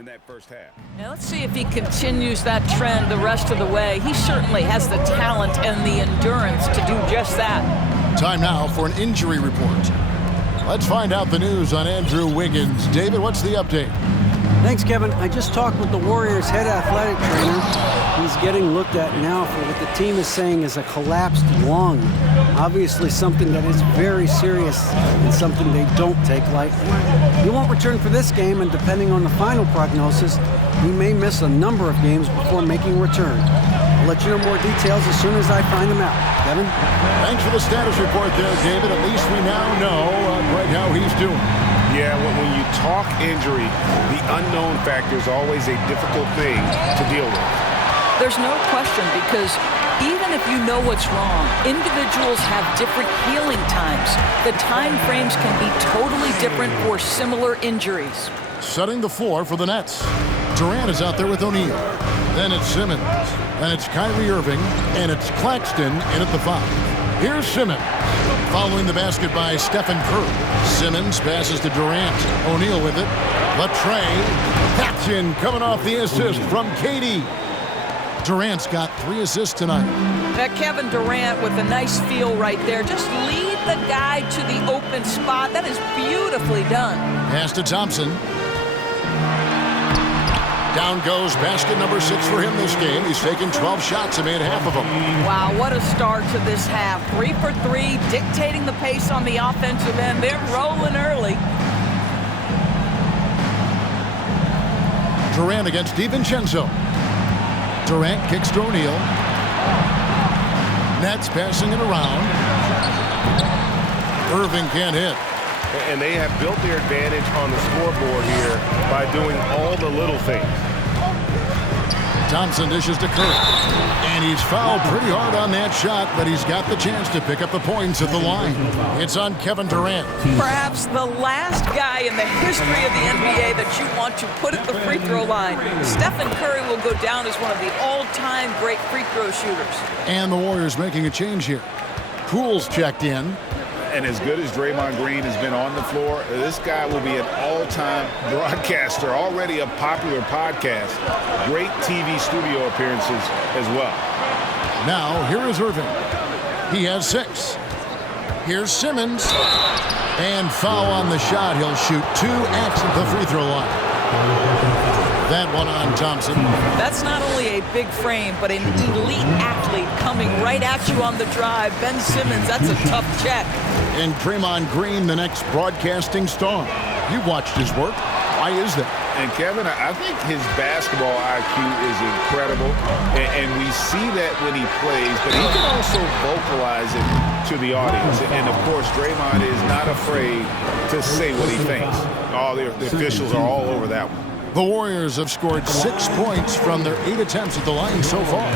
in that first half. Now let's see if he continues that trend the rest of the way. He certainly has the talent and the endurance to do just that. Time now for an injury report. Let's find out the news on Andrew Wiggins. David, what's the update? Thanks, Kevin. I just talked with the Warriors' head athletic trainer. He's getting looked at now for what the team is saying is a collapsed lung. Obviously something that is very serious and something they don't take lightly. He won't return for this game, and depending on the final prognosis, he may miss a number of games before making a return. I'll let you know more details as soon as I find them out. Kevin? Thanks for the status report there, David. At least we now know right how he's doing. Yeah, when you talk injury, the unknown factor is always a difficult thing to deal with. There's no question, because even if you know what's wrong, individuals have different healing times. The time frames can be totally different for similar injuries. Setting the floor for the Nets. Durant is out there with O'Neal. Then it's Simmons. Then it's Kyrie Irving. And it's Claxton in at the 5. Here's Simmons. Following the basket by Stephen Curry. Simmons passes to Durant. O'Neal with it. Latrey. That's in, coming off the assist from KD. Durant's got 3 assists tonight. Kevin Durant with a nice feel right there. Just lead the guy to the open spot. That is beautifully done. Pass to Thompson. Down goes basket number 6 for him this game. He's taken 12 shots and made half of them. Wow, what a start to this half. 3 for 3, dictating the pace on the offensive end. They're rolling early. Durant against DiVincenzo. Durant kicks to O'Neal. Nets passing it around. Irving can't hit. And they have built their advantage on the scoreboard here by doing all the little things. Thompson dishes to Curry. And he's fouled pretty hard on that shot, but he's got the chance to pick up the points at the line. It's on Kevin Durant. Perhaps the last guy in the history of the NBA that you want to put at the free throw line. Stephen Curry will go down as one of the all-time great free throw shooters. And the Warriors making a change here. Poole's checked in. And as good as Draymond Green has been on the floor, this guy will be an all-time broadcaster, already a popular podcast. Great TV studio appearances as well. Now, here is Irving. He has 6. Here's Simmons. And foul on the shot. He'll shoot 2 at the free throw line. That one on Thompson. That's not only a big frame, but an elite athlete coming right at you on the drive. Ben Simmons, that's a tough check. And Draymond Green, the next broadcasting star. You watched his work. Why is that? And Kevin, I think his basketball IQ is incredible, and we see that when he plays, but he can also vocalize it to the audience. And of course, Draymond is not afraid to say what he thinks. All the officials are all over that one. The Warriors have scored 6 points from their 8 attempts at the line so far.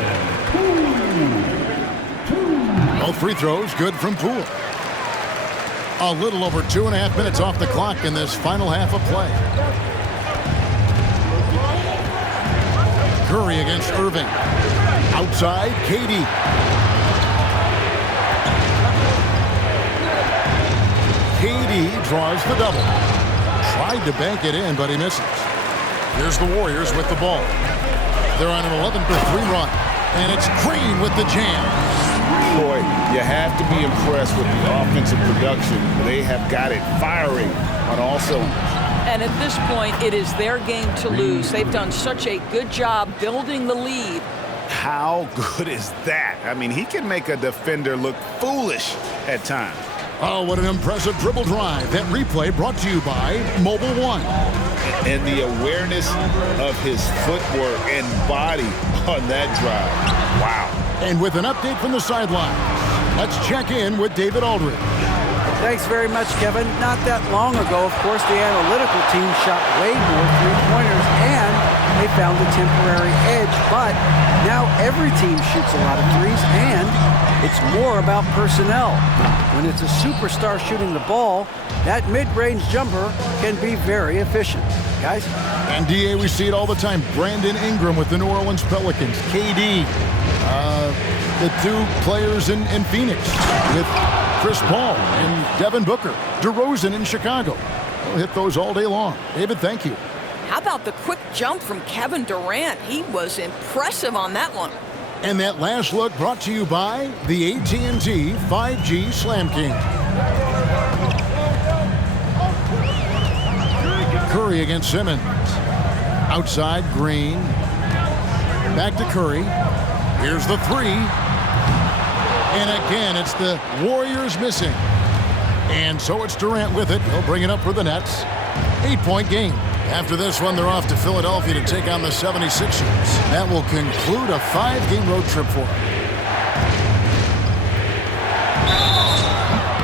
Both free throws good from Poole. A little over 2.5 minutes off the clock in this final half of play. Curry against Irving. Outside, KD. KD draws the double. Tried to bank it in, but he misses. Here's the Warriors with the ball. They're on an 11-3 run. And it's Green with the jam. Boy, you have to be impressed with the offensive production. They have got it firing on all cylinders. And at this point, it is their game to lose. They've done such a good job building the lead. How good is that? I mean, he can make a defender look foolish at times. Oh, what an impressive dribble drive. That replay brought to you by Mobile One. And the awareness of his footwork and body on that drive. Wow. And with an update from the sideline, let's check in with David Aldridge. Thanks very much, Kevin. Not that long ago, of course, the analytical team shot way more three-pointers, and they found a temporary edge. But now every team shoots a lot of threes, and it's more about personnel. When it's a superstar shooting the ball, that mid-range jumper can be very efficient. Guys? And, D.A., we see it all the time. Brandon Ingram with the New Orleans Pelicans. KD, the 2 players in Phoenix with Chris Paul and Devin Booker. DeRozan in Chicago. We'll hit those all day long. David, thank you. How about the quick jump from Kevin Durant? He was impressive on that one. And that last look brought to you by the AT&T 5G Slam King. Curry against Simmons. Outside, Green. Back to Curry. Here's the three. And again, it's the Warriors missing. And so it's Durant with it. He'll bring it up for the Nets. 8-point game. After this one, they're off to Philadelphia to take on the 76ers. That will conclude a 5-game road trip for them.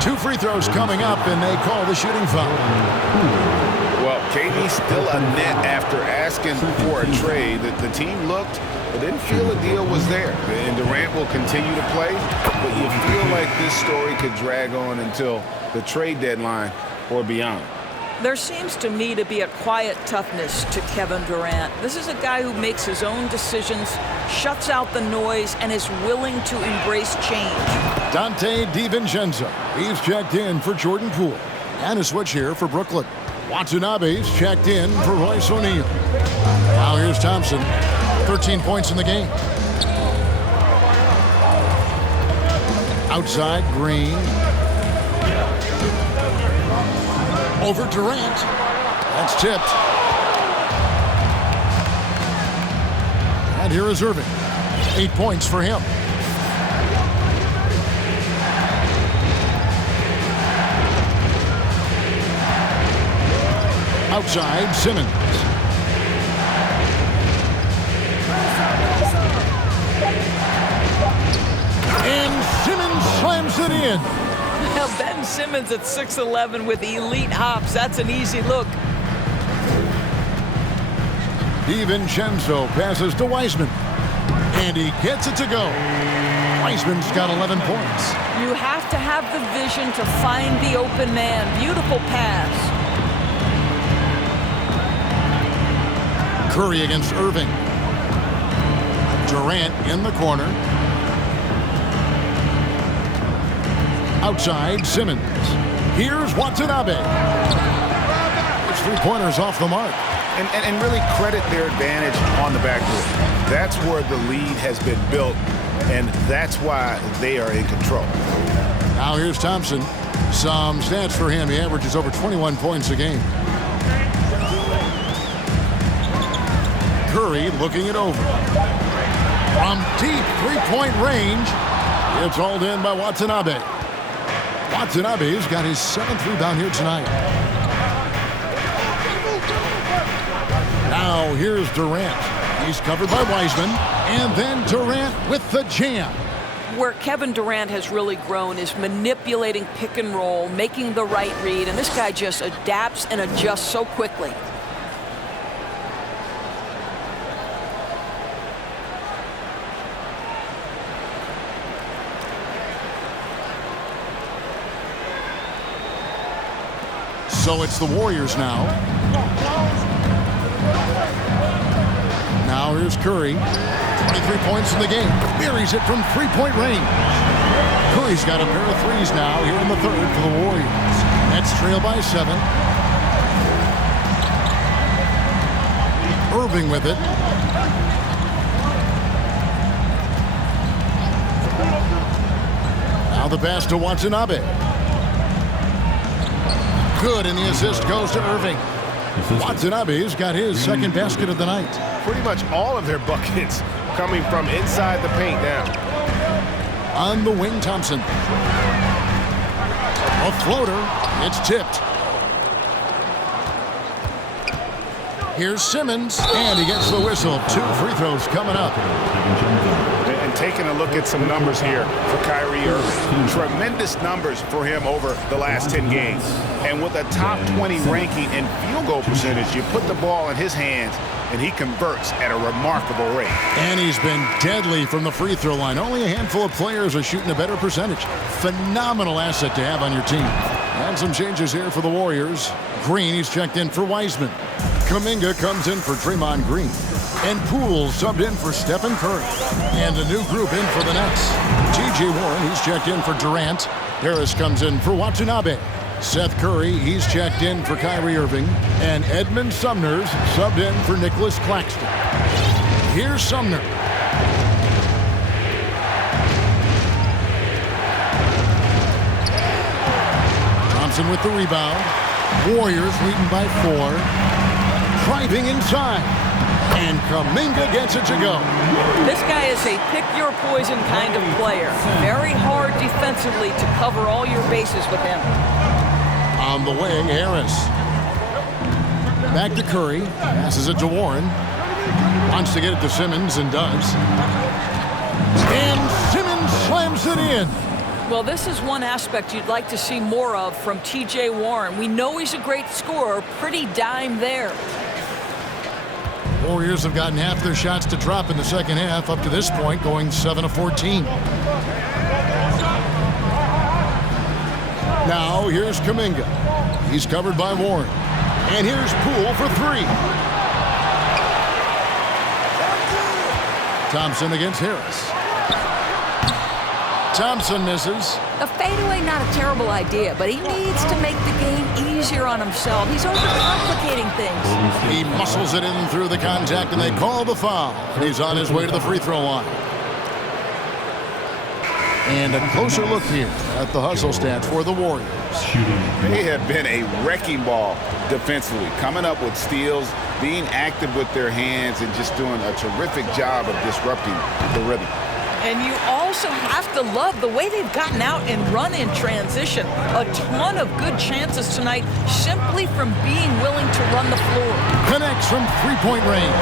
2 free throws coming up, and they call the shooting foul. Well, KD's still a net after asking for a trade. The team looked but didn't feel the deal was there. And Durant will continue to play, but you feel like this story could drag on until the trade deadline or beyond. There seems to me to be a quiet toughness to Kevin Durant. This is a guy who makes his own decisions, shuts out the noise, and is willing to embrace change. Dante DiVincenzo. He's checked in for Jordan Poole. And a switch here for Brooklyn. Watanabe's checked in for Royce O'Neal. Now here's Thompson. 13 points in the game. Outside, Green. Over Durant. That's tipped. And here is Irving. 8 points for him. Outside, Simmons. And Simmons slams it in. Now Ben Simmons at 6'11" with elite hops. That's an easy look. DiVincenzo passes to Wiseman. And he gets it to go. Wiseman's got 11 points. You have to have the vision to find the open man. Beautiful pass. Curry against Irving. Durant in the corner. Outside, Simmons. Here's Watanabe. It's 3-pointers off the mark. And really credit their advantage on the backcourt. That's where the lead has been built, and that's why they are in control. Now here's Thompson. Some stats for him. He averages over 21 points a game. Curry looking it over. From deep 3-point range, it's hauled in by Watanabe. Watanabe's got his 7th rebound here tonight. Now here's Durant. He's covered by Wiseman. And then Durant with the jam. Where Kevin Durant has really grown is manipulating pick and roll, making the right read, and this guy just adapts and adjusts so quickly. So it's the Warriors now. Now here's Curry. 23 points in the game. Buries it from 3-point range. Curry's got a pair of threes now here in the third for the Warriors. Nets trail by 7. Irving with it. Now the pass to Watanabe. Good, and the assist goes to Irving. Watanabe's got his 2nd basket of the night. Pretty much all of their buckets coming from inside the paint now. On the wing, Thompson. A floater. It's tipped. Here's Simmons, and he gets the whistle. 2 free throws coming up. And taking a look at some numbers here for Kyrie Irving. Tremendous numbers for him over the last 10 games. And with a top 20 ranking in field goal percentage, you put the ball in his hands, and he converts at a remarkable rate. And he's been deadly from the free throw line. Only a handful of players are shooting a better percentage. Phenomenal asset to have on your team. And some changes here for the Warriors. Green, he's checked in for Wiseman. Kuminga comes in for Draymond Green. And Poole subbed in for Stephen Curry. And a new group in for the Nets. T.J. Warren, he's checked in for Durant. Harris comes in for Watanabe. Seth Curry, he's checked in for Kyrie Irving. And Edmund Sumner's subbed in for Nicholas Claxton. Here's Sumner. Thompson with the rebound. Warriors leading by 4. Driving inside. And Kuminga gets it to go. This guy is a pick-your-poison kind of player. Very hard defensively to cover all your bases with him. On the wing, Harris. Back to Curry. Passes it to Warren. Wants to get it to Simmons and does. And Simmons slams it in. Well, this is one aspect you'd like to see more of from T.J. Warren. We know he's a great scorer. Pretty dime there. Warriors have gotten half their shots to drop in the second half up to this point, going 7 of 14. Now, here's Kuminga. He's covered by Warren. And here's Poole for 3. Thompson against Harris. Thompson misses. A fadeaway, not a terrible idea, but he needs to make the game easier on himself. He's overcomplicating things. He muscles it in through the contact, and they call the foul. He's on his way to the free throw line. And a closer look here at the hustle stats for the Warriors. They have been a wrecking ball defensively, coming up with steals, being active with their hands, and just doing a terrific job of disrupting the rhythm. And you also have to love the way they've gotten out and run in transition. A ton of good chances tonight simply from being willing to run the floor. Connects from three-point range.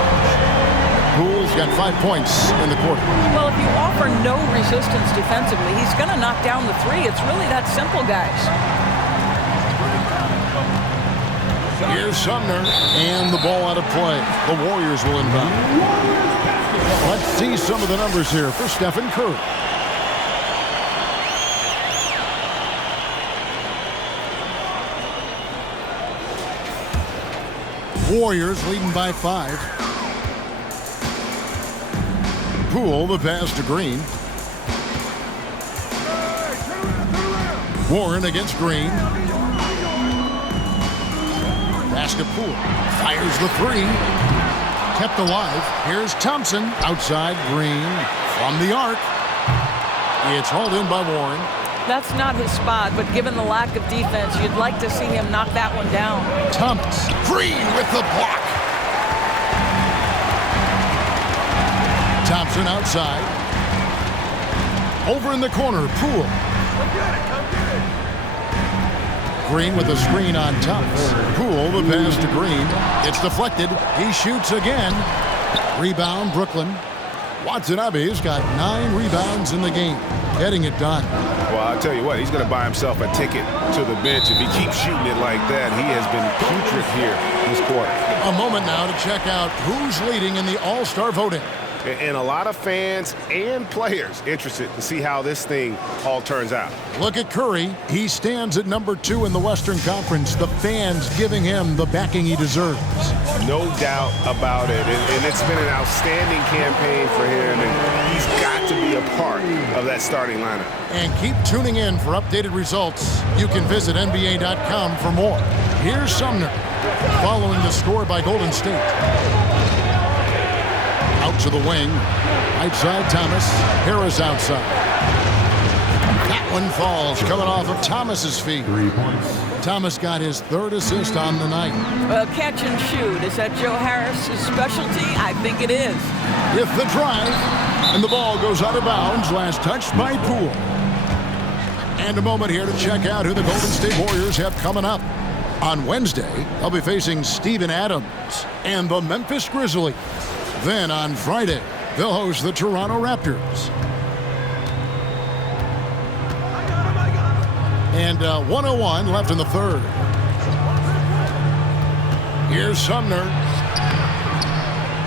Poole's got 5 points in the quarter. Well, if you offer no resistance defensively, he's going to knock down the 3. It's really that simple, guys. Here's Sumner, and the ball out of play. The Warriors will inbound. Let's see some of the numbers here for Stephen Curry. Warriors leading by 5. Poole, the pass to Green. Warren against Green. Pass to Poole. Fires the 3. Kept alive. Here's Thompson outside Green from the arc. It's hauled in by Warren. That's not his spot, but given the lack of defense, you'd like to see him knock that one down. Thomas. Green with the block. Thompson outside. Over in the corner, Poole. Green with a screen on Thomas. Poole, the pass to Green. It's deflected. He shoots again. Rebound, Brooklyn. Watanabe's got 9 rebounds in the game. Getting it done. Well, I'll tell you what, he's going to buy himself a ticket to the bench. If he keeps shooting it like that, he has been putrid here this quarter. A moment now to check out who's leading in the All-Star voting. And a lot of fans and players interested to see how this thing all turns out. Look at Curry. He stands at number 2 in the Western Conference. The fans giving him the backing he deserves. No doubt about it. And it's been an outstanding campaign for him. And he's got to be a part of that starting lineup. And keep tuning in for updated results. You can visit NBA.com for more. Here's Sumner following the score by Golden State. Out to the wing. Right side, Thomas. Harris outside. That one falls, coming off of Thomas's feet. 3 points. Thomas got his 3rd assist on the night. Catch and shoot. Is that Joe Harris's specialty? I think it is. With the drive, and the ball goes out of bounds. Last touched by Poole. And a moment here to check out who the Golden State Warriors have coming up. On Wednesday, they'll be facing Steven Adams and the Memphis Grizzlies. Then on Friday, they'll host the Toronto Raptors. And 1:01 left in the 3rd. Here's Sumner.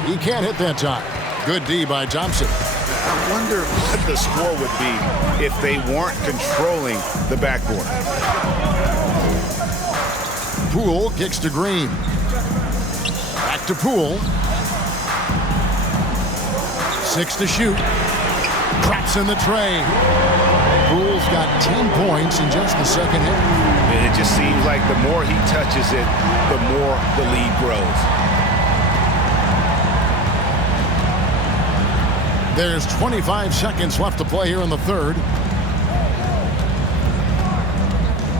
He can't hit that time. Good D by Thompson. I wonder what the score would be if they weren't controlling the backboard. Poole kicks to Green. Back to Poole. 6 to shoot. Drops in the tray. Poole's got 10 points in just the second half. And it just seems like the more he touches it, the more the lead grows. There's 25 seconds left to play here in the third.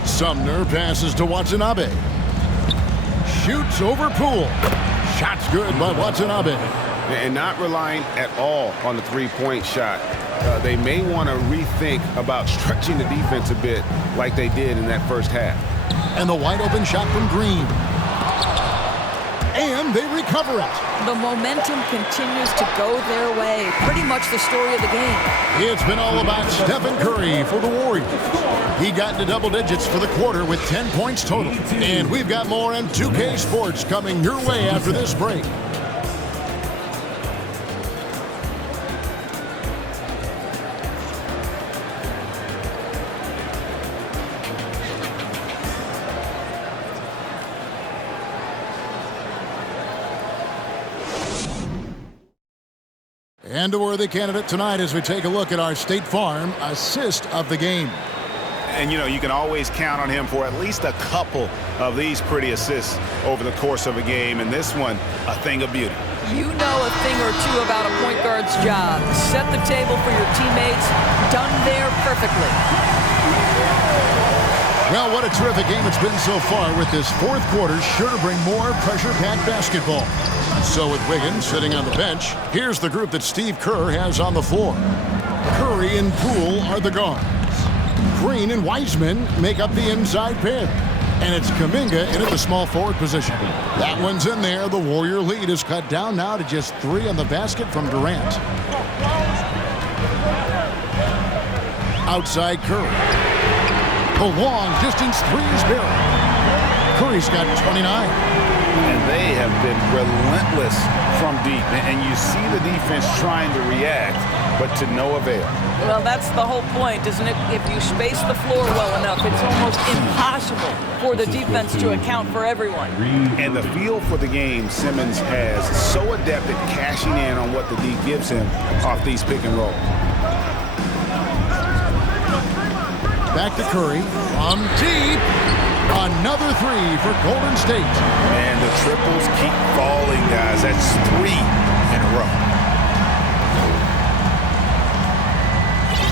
Sumner passes to Watanabe. Shoots over Poole. Shot's good by Watanabe. And not relying at all on the three-point shot. They may want to rethink about stretching the defense a bit like they did in that first half. And the wide open shot from Green. And they recover it. The momentum continues to go their way. Pretty much the story of the game. It's been all about Stephen Curry for the Warriors. He got into double digits for the quarter with 10 points total. And we've got more on 2K Sports coming your way after this break. And a worthy candidate tonight as we take a look at our State Farm assist of the game. And, you know, you can always count on him for at least a couple of these pretty assists over the course of a game. And this one, a thing of beauty. You know a thing or two about a point guard's job. Set the table for your teammates. Done there perfectly. Well, what a terrific game it's been so far, with this fourth quarter sure to bring more pressure-packed basketball. So with Wiggins sitting on the bench, here's the group that Steve Kerr has on the floor. Curry and Poole are the guards. Green and Wiseman make up the inside pair. And it's Kuminga in at the small forward position. That one's in there. The Warrior lead is cut down now to just 3 on the basket from Durant. Outside Curry. The long distance three is Barry. Curry's got 29. And they have been relentless from deep. And you see the defense trying to react, but to no avail. Well, that's the whole point, isn't it? If you space the floor well enough, it's almost impossible for the defense to account for everyone. And the feel for the game Simmons has, so adept at cashing in on what the D gives him off these pick and roll. Back to Curry. From deep. Another three for Golden State. And the triples keep falling, guys. That's 3 in a row.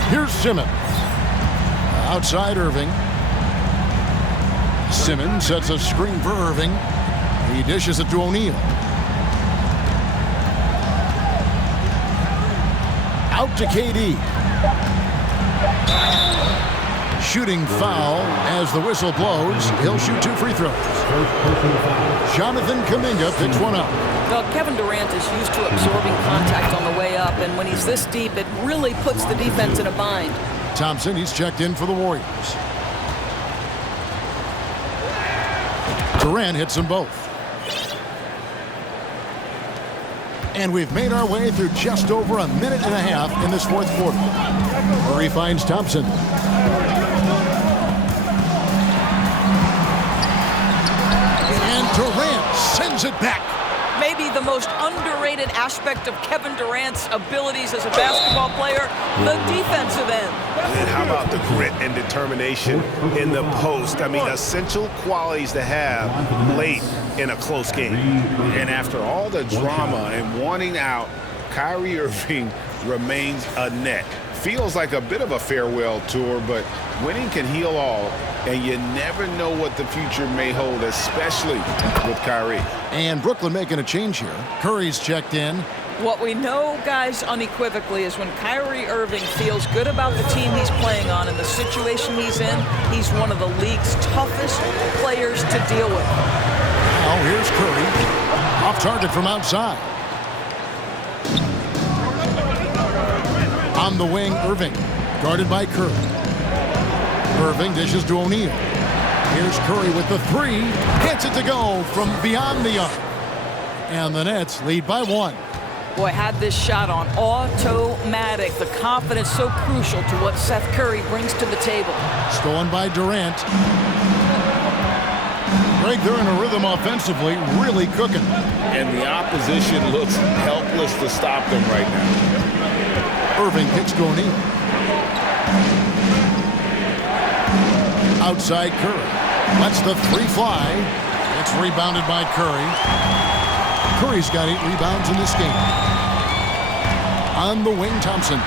Here's Simmons. Outside Irving. Simmons sets a screen for Irving. He dishes it to O'Neal. Out to KD. Shooting foul as the whistle blows. He'll shoot 2 free throws. Jonathan Kuminga picks one up. Well, Kevin Durant is used to absorbing contact on the way up, and when he's this deep, it really puts the defense in a bind. Thompson, he's checked in for the Warriors. Durant hits them both. And we've made our way through just over a minute and a half in this fourth quarter. Murray finds Thompson. And Durant sends it back. Maybe the most underrated aspect of Kevin Durant's abilities as a basketball player, the defensive end. And how about the grit and determination in the post? I mean, essential qualities to have late in a close game. And after all the drama and wanting out, Kyrie Irving remains a net. Feels like a bit of a farewell tour, but winning can heal all, and you never know what the future may hold, especially with Kyrie. And Brooklyn making a change here. Curry's checked in. What we know, guys, unequivocally, is when Kyrie Irving feels good about the team he's playing on and the situation he's in, he's one of the league's toughest players to deal with. Now here's Curry. Off target from outside. On the wing, Irving. Guarded by Curry. Irving dishes to O'Neal. Here's Curry with the three. Gets it to go from beyond the arc. And the Nets lead by 1. Boy, had this shot on automatic. The confidence so crucial to what Seth Curry brings to the table. Stolen by Durant. Greg, they're in a rhythm offensively, really cooking. And the opposition looks helpless to stop them right now. Irving kicks to O'Neal. Outside Curry. Lets the three fly. It's rebounded by Curry. Curry's got 8 rebounds in this game. On the wing, Thompson.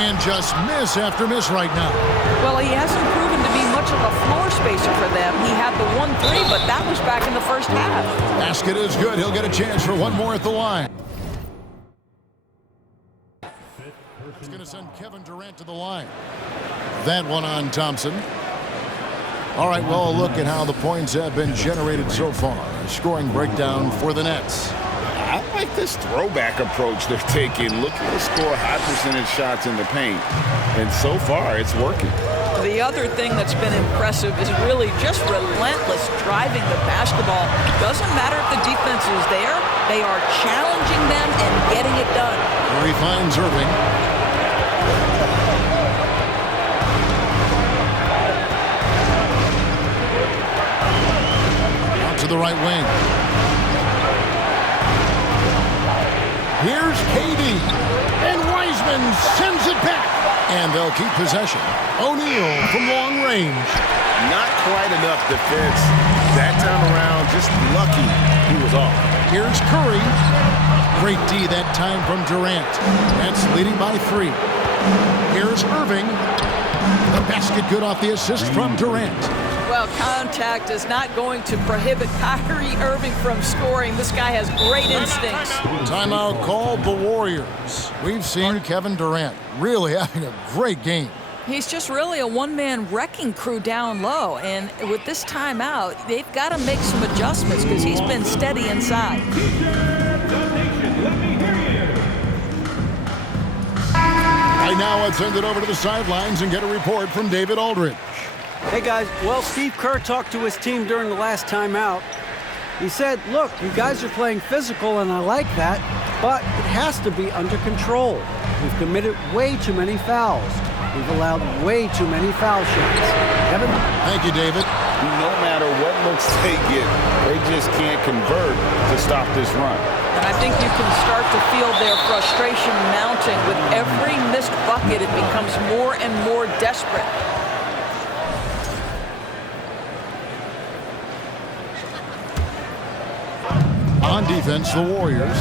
And just miss after miss right now. Well, he hasn't proven to be much of a floor spacer for them. He had the 1-3, but that was back in the first half. Basket is good. He'll get a chance for one more at the line. He's going to send Kevin Durant to the line. That one on Thompson. All right, well, a look at how the points have been generated so far. A scoring breakdown for the Nets. I like this throwback approach they're taking. Looking to score high percentage shots in the paint. And so far, it's working. The other thing that's been impressive is really just relentless driving the basketball. Doesn't matter if the defense is there. They are challenging them and getting it done. Curry finds Irving. To the right wing. Here's KD. And Wiseman sends it back. And they'll keep possession. O'Neal from long range. Not quite enough defense that time around. Just lucky he was off. Here's Curry. Great D that time from Durant. That's leading by 3. Here's Irving. The basket good off the assist from Durant. Well, contact is not going to prohibit Kyrie Irving from scoring. This guy has great instincts. Timeout called the Warriors. We've seen Kevin Durant really having a great game. He's just really a one-man wrecking crew down low. And with this timeout, they've got to make some adjustments because he's been steady inside. Right now, let's send it over to the sidelines and get a report from David Aldridge. Hey guys, well, Steve Kerr talked to his team during the last timeout. He said, look, you guys are playing physical and I like that, but it has to be under control. We've committed way too many fouls. We've allowed way too many foul shots. Kevin? Thank you, David. No matter what looks they get, they just can't convert to stop this run. And I think you can start to feel their frustration mounting. With every missed bucket, it becomes more and more desperate. On defense, the Warriors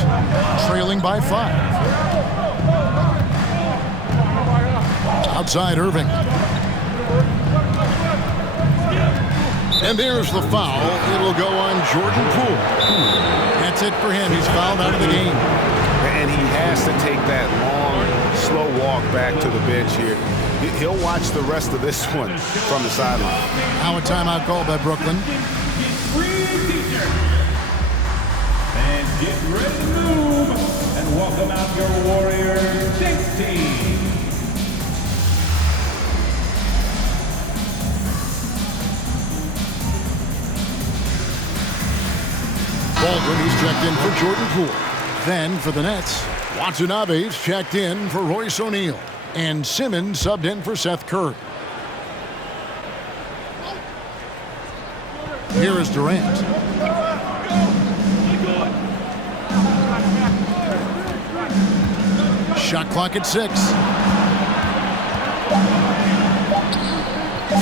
trailing by 5. Outside Irving. And there's the foul. It'll go on Jordan Poole. That's it for him. He's fouled out of the game. And he has to take that long, slow walk back to the bench here. He'll watch the rest of this one from the sideline. Now a timeout called by Brooklyn. And get ready to move and welcome out your Warriors team. Baldwin, he's checked in for Jordan Poole. Then for the Nets, Watanabe's checked in for Royce O'Neal. And Simmons subbed in for Seth Curry. Here is Durant. Shot clock at 6.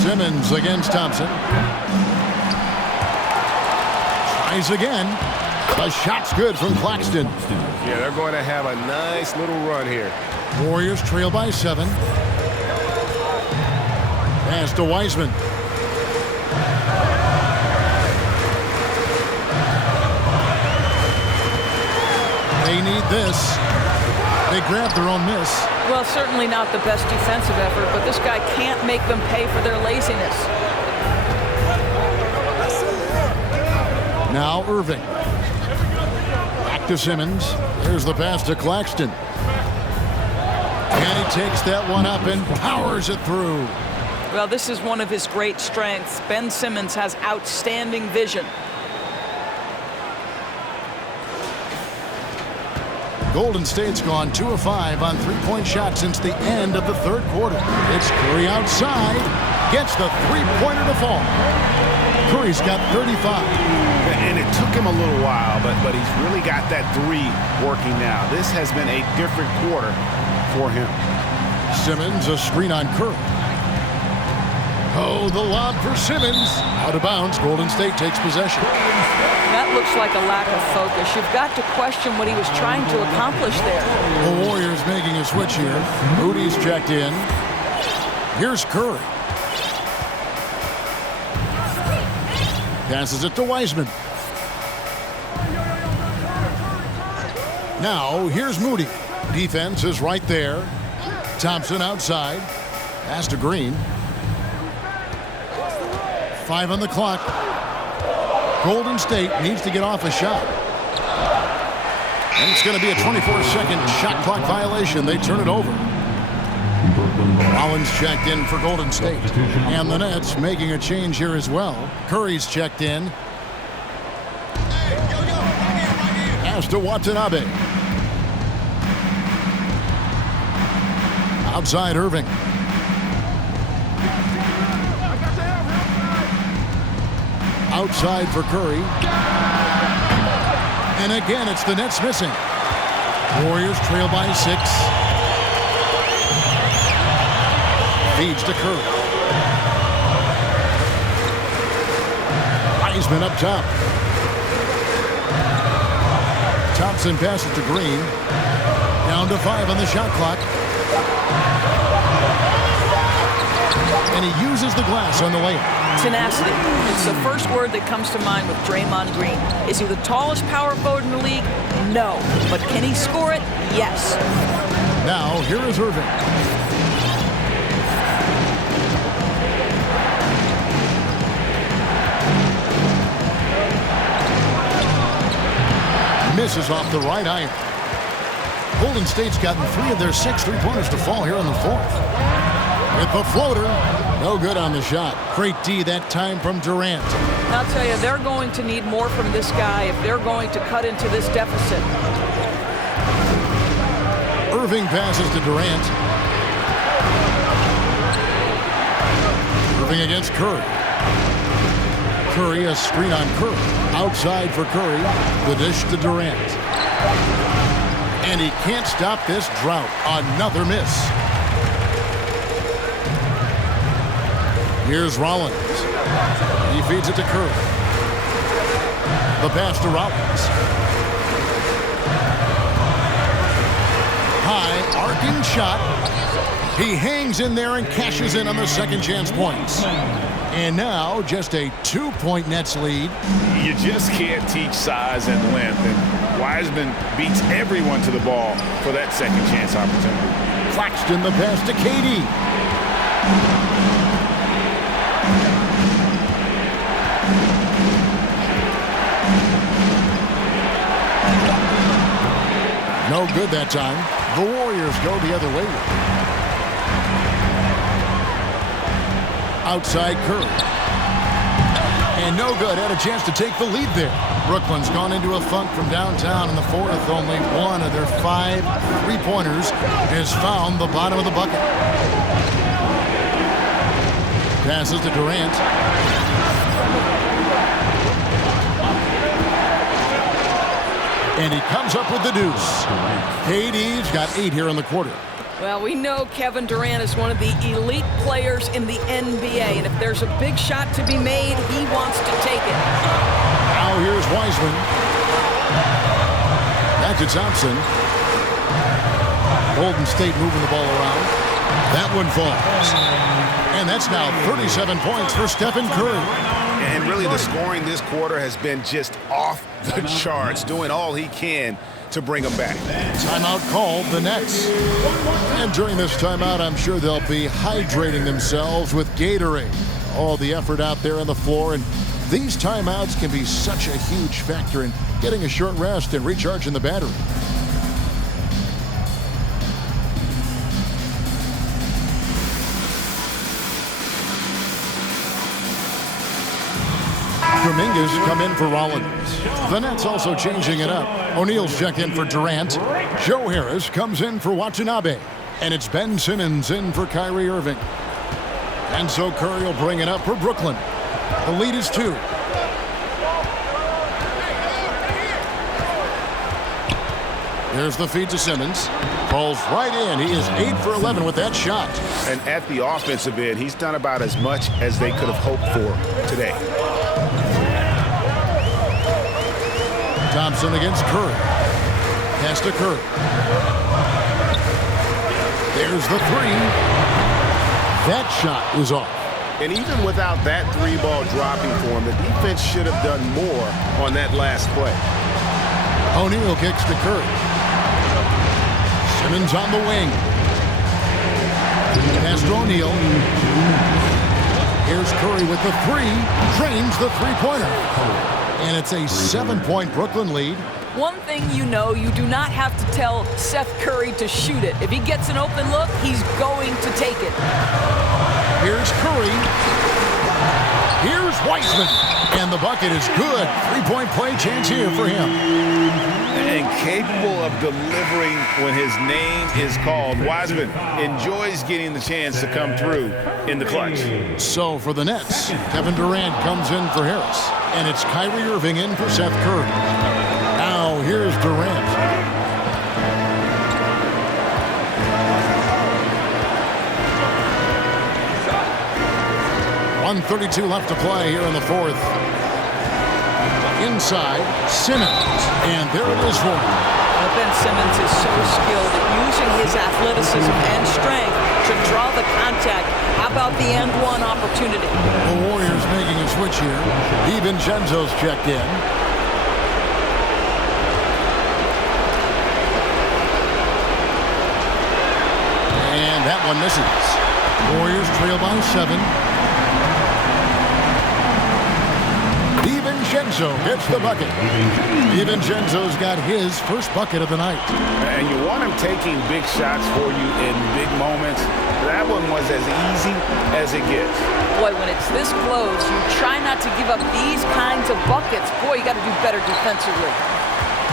Simmons against Thompson. Tries again. The shot's good from Claxton. Yeah, they're going to have a nice little run here. Warriors trail by 7. Pass to Wiseman. They need this. They grab their own miss. Well, certainly not the best defensive effort, but this guy can't make them pay for their laziness. Now Irving. Back to Simmons. There's the pass to Claxton. And he takes that one up and powers it through. Well, this is one of his great strengths. Ben Simmons has outstanding vision. Golden State's gone 2 of 5 on three-point shots since the end of the third quarter. It's Curry outside. Gets the three-pointer to fall. Curry's got 35. And it took him a little while, but he's really got that 3 working now. This has been a different quarter for him. Simmons, a screen on Curry. Oh, the lob for Simmons. Out of bounds. Golden State takes possession. That looks like a lack of focus. You've got to question what he was trying to accomplish there. The Warriors making a switch here. Moody's checked in. Here's Curry. Passes it to Wiseman. Now, here's Moody. Defense is right there. Thompson outside. Pass to Green. 5 on the clock. Golden State needs to get off a shot. And it's going to be a 24-second shot clock violation. They turn it over. Rollins checked in for Golden State. And the Nets making a change here as well. Curry's checked in. Pass to Watanabe. Outside Irving. Outside for Curry. And again, it's the Nets missing. Warriors trail by 6. Feeds to Curry. Wiseman up top. Thompson passes to Green. Down to 5 on the shot clock. And he uses the glass on the layup. Tenacity. It's the first word that comes to mind with Draymond Green. Is he the tallest power forward in the league? No. But can he score it? Yes. Now, here is Irving. Misses off the right iron. Golden State's gotten 3 of their 6 3-pointers to fall here in the 4th. With the floater, no good on the shot. Great D that time from Durant. I'll tell you, they're going to need more from this guy if they're going to cut into this deficit. Irving passes to Durant. Irving against Curry. Curry, a screen on Curry. Outside for Curry. The dish to Durant. And he can't stop this drought. Another miss. Here's Rollins. He feeds it to Curry. The pass to Rollins. High, arcing shot. He hangs in there and cashes in on the second chance points. And now just a 2-point Nets lead. You just can't teach size and length. And Wiseman beats everyone to the ball for that second chance opportunity. Claxton the pass to KD. No good that time. The Warriors go the other way. Outside Curry. And no good. Had a chance to take the lead there. Brooklyn's gone into a funk from downtown in the 4th. Only 1 of their 5 3-pointers has found the bottom of the bucket. Passes to Durant. And he comes up with the deuce. KD's got 8 here in the quarter. Well, we know Kevin Durant is one of the elite players in the NBA, and if there's a big shot to be made, he wants to take it. Now here's Wiseman. Back to Thompson. Golden State moving the ball around. That one falls. And that's now 37 points for Stephen Curry. And really the scoring this quarter has been just off the charts, doing all he can to bring them back. Timeout called, the Nets. And during this timeout, I'm sure they'll be hydrating themselves with Gatorade. All the effort out there on the floor, and these timeouts can be such a huge factor in getting a short rest and recharging the battery. Dominguez come in for Rollins. The Nets also changing it up. O'Neal's checked in for Durant. Joe Harris comes in for Watanabe. And it's Ben Simmons in for Kyrie Irving. And so Curry will bring it up for Brooklyn. The lead is 2. There's the feed to Simmons. Falls right in. He is 8 for 11 with that shot. And at the offensive end, he's done about as much as they could have hoped for today. Thompson against Curry. Pass to Curry. There's the three. That shot is off. And even without that three ball dropping for him, the defense should have done more on that last play. O'Neal kicks to Curry. Simmons on the wing. Pass to O'Neal. Here's Curry with the three. Drains the three-pointer. And it's a 7-point Brooklyn lead. One thing you know, you do not have to tell Seth Curry to shoot it. If he gets an open look, he's going to take it. Here's Curry. Here's Wiseman. And the bucket is good. Three-point play chance here for him. And capable of delivering when his name is called. Wiseman enjoys getting the chance to come through in the clutch. So for the Nets, Kevin Durant comes in for Harris. And it's Kyrie Irving in for Seth Curry. Now here's Durant. .132 left to play here in the fourth. Inside, Simmons. And there it is for him. Ben Simmons is so skilled at using his athleticism and strength to draw the contact. How about the and one opportunity? The Warriors making a switch here. DiVincenzo's checked in. And that one misses. Warriors trail by 7. DiVincenzo gets the bucket. DiVincenzo's got his first bucket of the night. And you want him taking big shots for you in big moments. That one was as easy as it gets. Boy, when it's this close, you try not to give up these kinds of buckets. Boy, you got to do better defensively.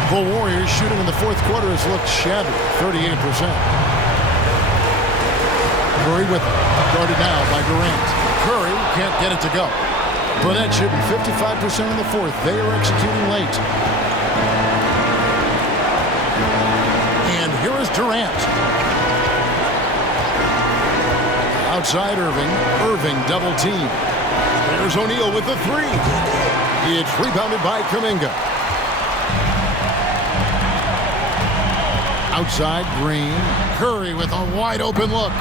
The Warriors shooting in the fourth quarter has looked shabby, 38%. Curry with it. Guarded now by Durant. Curry can't get it to go. Burnett shooting 55% in the fourth. They are executing late. And here is Durant. Outside Irving. Irving double team. There's O'Neal with the three. It's rebounded by Kuminga. Outside Green. Curry with a wide open look.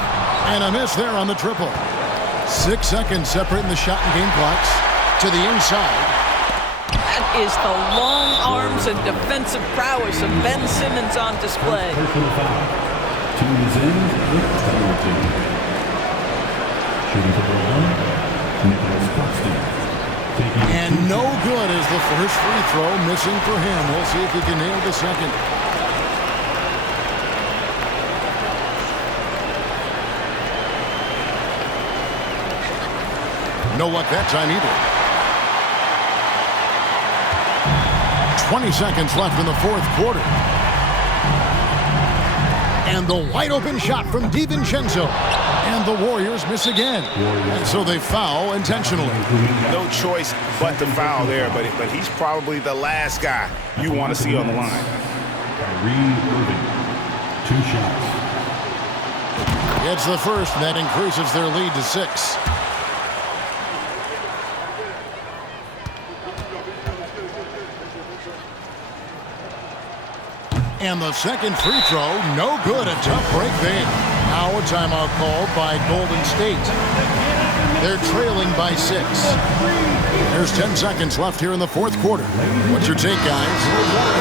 And a miss there on the triple. 6 seconds separating the shot and game clocks. To the inside. That is the long arms and defensive prowess of Ben Simmons on display. Personal foul. Team is in with penalty. Shooting for Brooklyn, Nicholas Claxton. And no good is the first free throw, missing for him. We'll see if he can nail the second. No luck that time either. 20 seconds left in the fourth quarter. And the wide open shot from DiVincenzo. And the Warriors miss again. And so they foul intentionally. No choice but to foul there, but he's probably the last guy you want to see on the line. Kyrie Irving, 2 shots. Gets the first, and that increases their lead to 6. And the second free throw, no good. A tough break there. Now a timeout called by Golden State. They're trailing by 6. There's 10 seconds left here in the fourth quarter. What's your take, guys?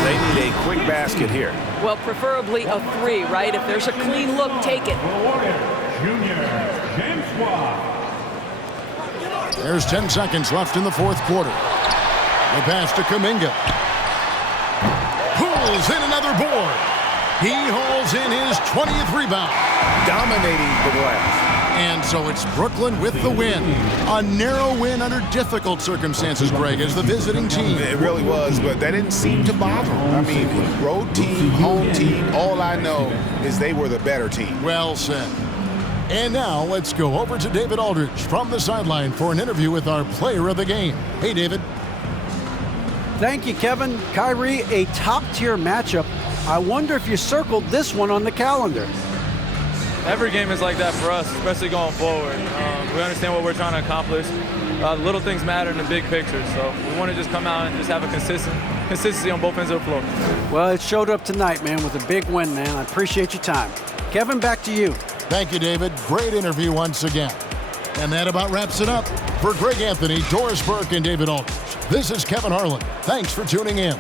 They need a quick basket here. Well, preferably a 3, right? If there's a clean look, take it. Junior James Watt. There's 10 seconds left in the fourth quarter. The pass to Kuminga. Pulls in another board. He hauls in his 20th rebound. Dominating the glass. And so it's Brooklyn with the win. A narrow win under difficult circumstances, Greg, as the visiting team. It really was, but that didn't seem to bother them. I mean, road team, home team, all I know is they were the better team. Well said. And now let's go over to David Aldridge from the sideline for an interview with our player of the game. Hey, David. Thank you, Kevin. Kyrie, a top-tier matchup. I wonder if you circled this one on the calendar. Every game is like that for us, especially going forward. We understand what we're trying to accomplish. Little things matter in the big picture, so we want to just come out and just have a consistency on both ends of the floor. Well, it showed up tonight, man, with a big win, man. I appreciate your time. Kevin, back to you. Thank you, David. Great interview once again. And that about wraps it up. For Greg Anthony, Doris Burke, and David Aldridge, this is Kevin Harlan. Thanks for tuning in.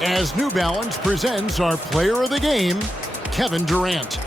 As New Balance presents our player of the game, Kevin Durant.